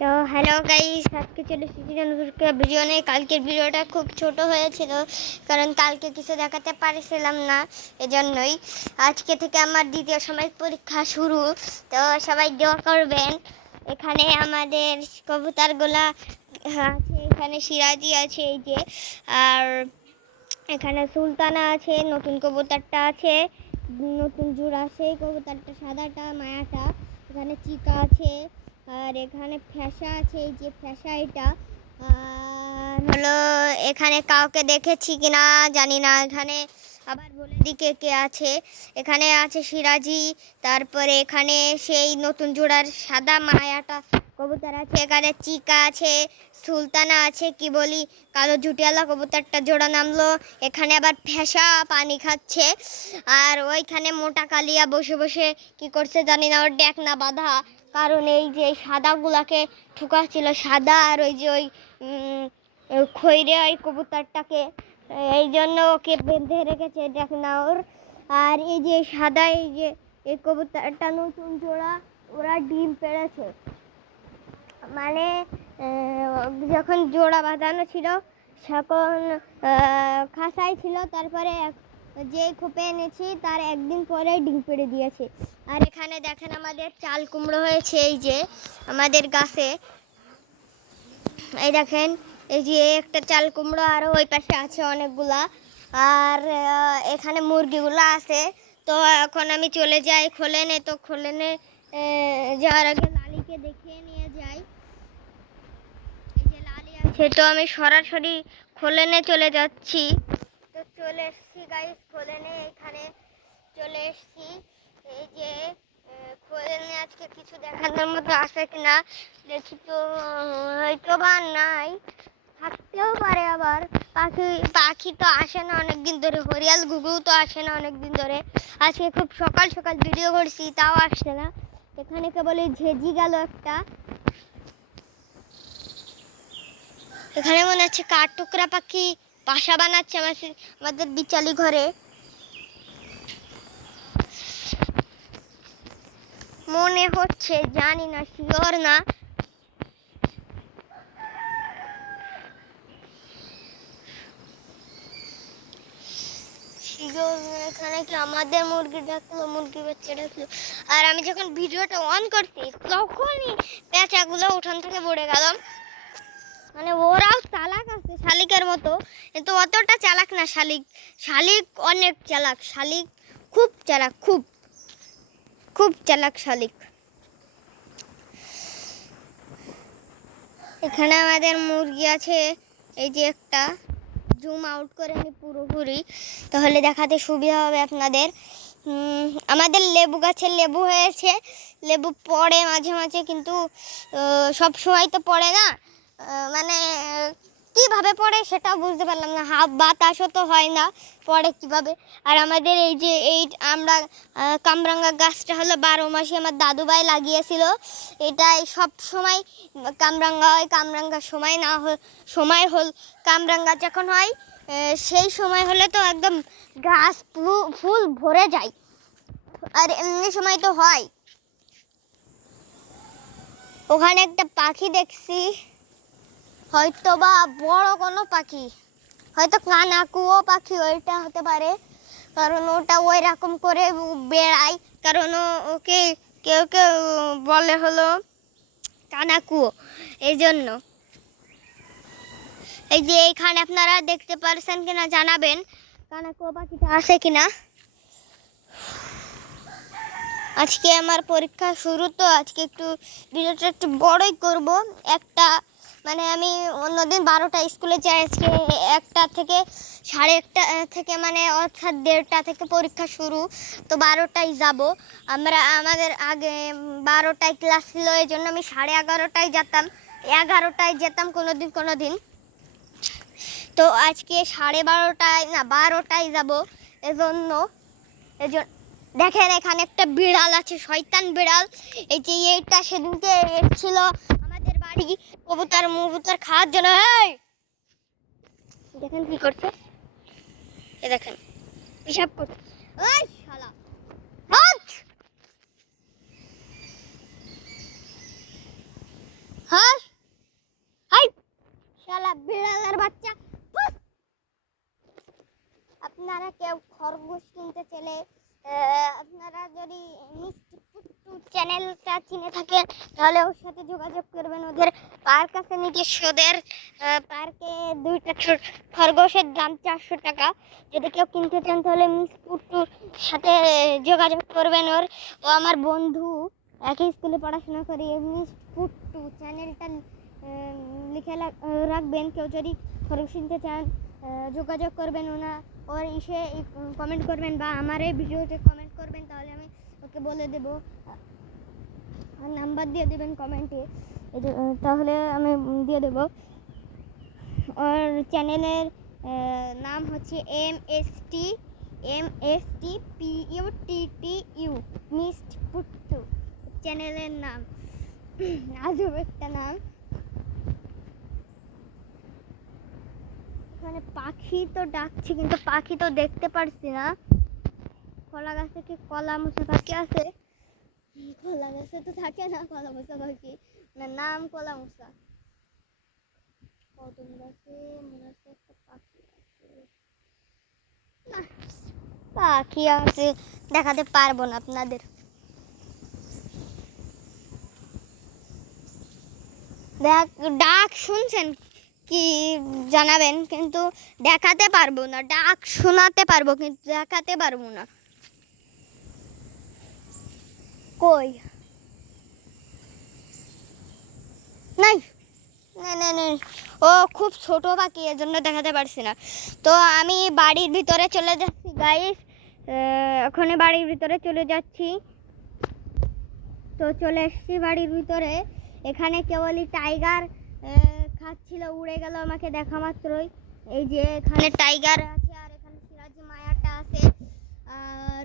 তো hello guys, আজকে চলে এসেছি নতুন ভিডিও নিয়ে। কালকের ভিডিওটা খুব ছোট হয়েছিল কারণ কালকে কিছু দেখাতে পারছিলাম না, এজন্যই। আজকে থেকে আমার দ্বিতীয় সময় পরীক্ষা শুরু, তো সবাই দোয়া করবেন। এখানে আমাদের কবুতরগুলা আছে, এখানে সিরাজি আছে এই যে, আর এখানে সুলতানা আছে, নতুন কবুতরটা আছে, নতুন জোড়া সেই কবুতরটা সাদাটা মায়াটা। এখানে চিকা আছে, আর এখানে ফ্যাসা আছে, এই যে ফ্যাসা এটা। আর হলো এখানে কাউকে দেখেছি কিনা জানি না, এখানে আবার বলে দিকে কে আছে। এখানে আছে সিরাজি, তারপরে এখানে সেই নতুন জোড়ার সাদা মায়াটা কবুতর আছে, এখানে চিকা আছে, সুলতানা আছে, কি বলি কালো জুটিয়ালা কবুতরটা জোড়া নামলো। এখানে আবার ফ্যাসা পানি খাচ্ছে, আর ওইখানে মোটা কালিয়া বসে বসে কি করছে জানি না, ওর ডেক না বাঁধা, কারণ এই যে সাদাগুলাকে ঠুকাচ্ছিল, সাদা আর ওই যে ওই খৈরে ওই কবুতরটাকে, এই জন্য ওকে বেঁধে রেখেছে ডেক না ওর। আর এই যে সাদা এই যে এই কবুতরটা নতুন জোড়া, ওরা ডিম পেড়েছে, মানে যখন জোড়া বাঁধানো ছিল তখন খাসাই ছিল, তারপরে যে খোপে এনেছি তার একদিন পরে ডিম পেড়ে দিয়েছে। আর এখানে দেখেন আমাদের চাল কুমড়ো হয়েছে, এই যে আমাদের গাছে, এই দেখেন এই যে একটা চাল কুমড়ো, আর ওই পাশে আছে অনেকগুলা। আর এখানে মুরগিগুলো আছে। তো এখন আমি চলে যাই খোলেনে, তো খোলেনে যাওয়ার আগে লালিকে দেখিয়ে নিয়ে যাই। এই যে লালি আছে, তো আমি সরাসরি খোলেনে চলে যাচ্ছি। তো চলে এসছি গাইস খোলেনে, এখানে চলে এসছি। এই যে খোলেনে আজকে কিছু দেখানোর মতো আছে কিনা দেখি, তো হয়তো বা নাই, থাকতেও পারে। আবার পাখি তো আসে না অনেকদিন ধরে, হরিয়াল ঘুঘু তো আসে না অনেকদিন ধরে। আজকে খুব সকাল সকাল ভিডিও করছি, তাও আসছে না। এখানে কেবল ঝেঝি গেল একটা। এখানে মনে হচ্ছে কাঠ টুকরা পাখি বাসা বানাচ্ছে আমাদের বিচালি ঘরে, মনে হচ্ছে, জানি না, শিওর না। এখানে কি আমাদের মুরগি ডাকলো, মুরগি বাচ্চা ডাকলো। আর আমি যখন ভিডিওটা অন করছি তখনই পেঁচাগুলো উঠান থেকে পড়ে গেল। মানে ওরাও চালাক আছে শালিকের মতো, কিন্তু অতটা চালাক না শালিক। শালিক অনেক চালাক, শালিক খুব চালাক, খুব খুব চালাক শালিক। এখানে আমাদের মুরগি আছে, এই যে একটা, জুম আউট করে নি পুরোপুরি, তাহলে দেখাতে সুবিধা হবে আপনাদের। আমাদের লেবু গাছে লেবু হয়েছে, লেবু পড়ে মাঝে মাঝে, কিন্তু সব সময় তো পড়ে না, মানে কিভাবে পড়ে সেটাও বুঝতে পারলাম না, হাফ বাতাসও তো হয় না, পড়ে কিভাবে। আর আমাদের এই যে এই আমরা কামরাঙ্গা গাছটা হলো 12 মাসে আমার দাদুভাই লাগিয়েছিল। এটাই সব সময় কামরাঙ্গা হয়, কামরাঙ্গা সময় না সময় কামরাঙ্গা যখন হয় সেই সময় হলে তো একদম গাছ ফুল ভরে যায়, আর এমনি সময় তো হয়। ওখানে একটা পাখি দেখছি, হয়তো বা বড় কোনো পাখি, হয়তো কানাকুয়ো পাখি ওইটা হতে পারে, কারণ ওটা ওই রকম করে বেড়ায়, কারণ ওকে কেউ কেউ বলে হলো কানাকুয়ো, এই জন্য। এই যে এইখানে আপনারা দেখতে পারছেন কিনা জানাবেন, কানাকুয়ো পাখিটা আসে কিনা। আজকে আমার পরীক্ষা শুরু, তো আজকে একটু ভিডিওটা একটু বড়ই করব। একটা মানে আমি অন্যদিন 12টা স্কুলে যাই, আজকে 1টা থেকে 1:30 থেকে, মানে অর্থাৎ 1:30 থেকে পরীক্ষা শুরু, তো 12টায় যাব আমরা। আমাদের আগে 12টায় ক্লাস ছিল, এই জন্য আমি 11:30টায় যেতাম, 11টায় যেতাম কোনো দিন। তো আজকে 12:30টায় না 12টায় যাব, এজন্য। দেখেন এখানে একটা বিড়াল আছে, শয়তান বিড়াল। এই যে এইটা সেদিনকে এসেছিল আমাদের বাড়ি কবুতর খাওয়ার জন্য। দেখেন কি করছে, দেখেন হিসাব করছে। ওই শালা, হ্যাঁ হাই শালা বিড়ালের বাচ্চা ফুস। আপনারা কেউ খরগোশ কিনতে চাইলে আপনারা যদি মিষ্টি পুট্টু চ্যানেলটা চিনে থাকেন তাহলে ওর সাথে যোগাযোগ করবেন। ওদের পার্ক আছে নিজস্ব, ওদের পার্কে 2টা খরগোশের দাম 400 টাকা। যদি কেউ কিনতে চান তাহলে মিষ্টি পুট্টুর সাথে যোগাযোগ করবেন। ও আমার বন্ধু, একই স্কুলে পড়াশোনা করি। মিষ্টি পুট্টু চ্যানেলটা লিখে রাখবেন। কেউ যদি খরগোশ কিনতে চান যোগাযোগ করবেন। ওর কমেন্ট করবেন বা আমার এই ভিডিওতে কমেন্ট করবেন, তাহলে আমি ওকে বলে দেবো। আর নাম্বার দিয়ে দেবেন কমেন্টে, তাহলে আমি দিয়ে দেবো। ওর চ্যানেলের নাম হচ্ছে MSTPUTTU মিষ্টি পুট্টু চ্যানেলের নাম। আজব একটা নাম। এখানে পাখি তো ডাকছি কিন্তু পাখি তো দেখতে পারছি না। কলা গাছে কি কলা মুসা পাখি আছে? কলা গাছে তো থাকে না কলা মুসা পাখি, না নাম কলা মুসা। কদম গাছে মনে হচ্ছে একটা পাখি আছে। না পাখি আছে দেখাতে পারবো না আপনাদের। ডাক শুনছেন কি জানাবেন, কিন্তু দেখাতে পারবো না। ডাক শোনাতে পারবো কিন্তু দেখাতে পারবো না। কই নাই নেই, ও খুব ছোট পাখি, এর জন্য দেখাতে পারছি না। তো আমি বাড়ির ভিতরে চলে যাচ্ছি গাইস, এখন বাড়ির ভিতরে চলে যাচ্ছি। তো চলে এসেছি বাড়ির ভিতরে। এখানে কেবলই টাইগার খাচ্ছিল, উড়ে গেল আমাকে দেখা মাত্রই। এই যে এখানে টাইগার আছে, আর এখানে সিরাজি মায়াটা আছে, আর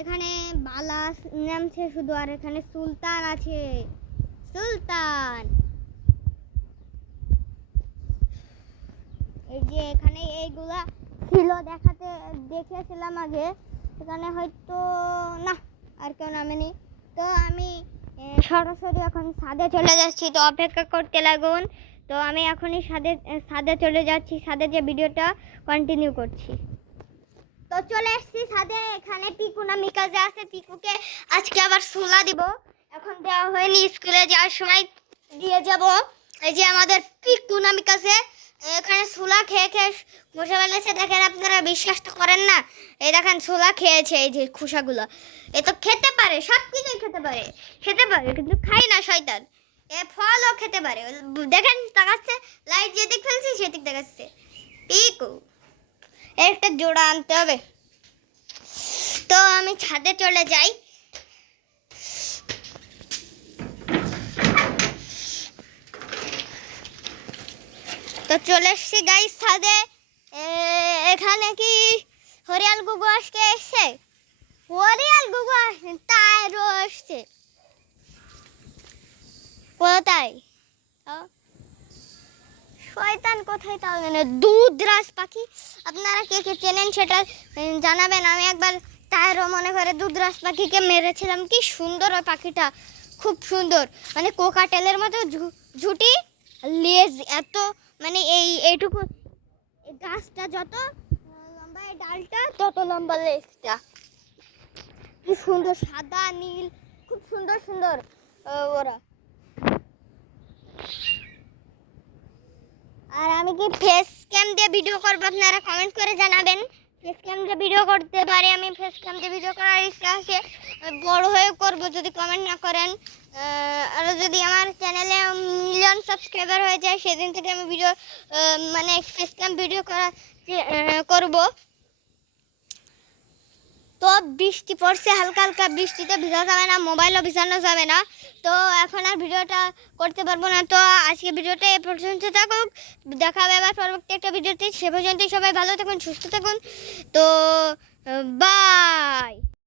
এখানে বালা নামছে শুধু, আর এখানে সুলতান আছে। সুলতান এই যে এখানে এইগুলা ছিল, দেখেছিলাম আগে। এখানে হয়তো না আর কেউ নামেনি। তো আমি সরাসরি এখন ছাদে চলে যাচ্ছি, তো অপেক্ষা করতে লাগুন। তো আমি এখনই ছাদে চলে যাচ্ছি, ছাদে যে ভিডিওটা কন্টিনিউ করছি। তো চলে এসেছি ছাদে। এখানে পিকু নামি কাজে আছে, পিকুকে আজকে আবার সোলা দিব। এখন দেওয়া হয়নি, স্কুলে যাওয়ার সময় দিয়ে যাব। এই যে আমাদের পিকু নামি কাছে এখানে ছোলা খেয়ে খেয়ে বসে ফেলেছে। দেখেন, আপনারা বিশ্বাস তো করেন না। এই দেখেন ছোলা খেয়েছে, এই যে খোসাগুলো। এ তো খেতে পারে, সব কিছুই খেতে পারে কিন্তু খায় না শয়তান। এ ফলও খেতে পারে। দেখেন তাকাচ্ছে, লাইট যেদিক ফেলছি সেদিক দেখাচ্ছে। পিকু একটা জোড়া আনতে হবে। তো আমি ছাদে চলে যাই। তো চলে এসছি গাইস ছাদে। এখানে কি হরিয়াল গুগু আজকে এসছে? হরিয়াল গুগু আসছে, তাইরও আসছে কোথায়? শয়তান কোথায় তাও জানে। দুধরাজ পাখি, আপনারা কে কে চেনেন সেটা জানাবেন। আমি একবার তাইরও মনে করে দুধরাজ পাখিকে মেরেছিলাম। কি সুন্দর ওই পাখিটা, খুব সুন্দর, মানে কোকাটেলের মতো ঝুটি, লেজ এত, মানে এইটুকু গাছটা যত লম্বা, এই ডালটা তত লম্বা লেজটা। কি সুন্দর সাদা নীল, খুব সুন্দর সুন্দর ওরা। আর আমি কি ফেস ক্যাম দিয়ে ভিডিও করবো, আপনারা কমেন্ট করে জানাবেন। ফেস ক্যাম দিয়ে ভিডিও করতে পারি, আমি ফেস ক্যাম দিয়ে ভিডিও করার ইচ্ছা আছে, বড় হয়ে করব যদি কমেন্ট না করেন। আর যদি আমার চ্যানেলে মিলিয়ন সাবস্ক্রাইবার হয়ে যায় সেদিন থেকে আমি ভিডিও মানে ফেস ক্যাম ভিডিও করব। তো বৃষ্টি পড়ছে, হালকা হালকা, বৃষ্টিতে ভিজা যাবে না, মোবাইলও ভিজানো যাবে না। তো এখন আর ভিডিওটা করতে পারবো না। তো আজকে ভিডিওটা এ পর্যন্ত থাকুক, দেখা হবে আবার পরবর্তী একটা ভিডিওতে। সে পর্যন্ত সবাই ভালো থাকুন, সুস্থ থাকুন। তো বাই।